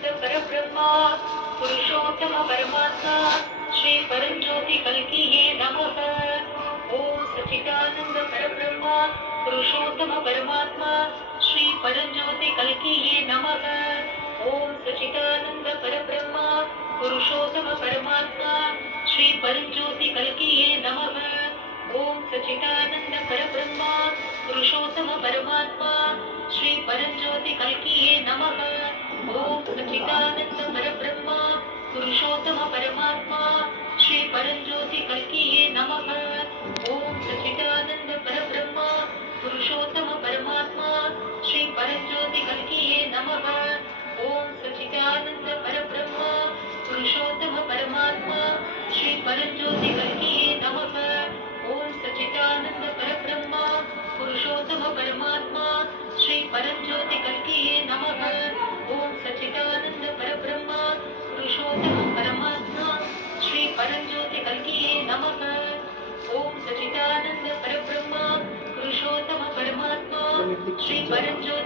सच्चिदानंद परब्रह्मा पुरुषोत्तम परमात्मा श्री परंज्योति कल्किये नमः। ओम सच्चिदानंद परब्रह्मा पुरुषोत्तम परमात्मा श्री परंज्योति कल्किये नमः। ओम सच्चिदानंद परब्रह्मा पुरुषोत्तम परमात्मा श्री परंज्योति कल्किये नमः। ओम सच्चिदानंद परब्रह्मा पुरुषोत्तम परमात्मा श्री परंज्योति कल्किये नमः। ओम सच्चिदानंद परब्रह्मा पुरुषोत्तम परमात्मा श्री परंज्योति कल्किये नमः। ओम सच्चिदानंद परब्रह्मा पुरुषोत्तम परमात्मा श्री परंज्योति कल्किये नमः। ओम सच्चिदानंद परब्रह्मा पुरुषोत्तम परमात्मा श्री परंज्योति कल्किये नमः। ओम सच्चिदानंद परब्रह्मा पुरुषोत्तम परमात्मा श्री परंज्योति कल्किये नमः। ओम सच्चिदानंद परब्रह्मा पुरुषोत्तम परमात्मा श्री परंज्योति कल्किये नमः। ओम सच्चिदानंद परब्रह्मा पुरुषोत्तम परमात्मा श्री परंज्योति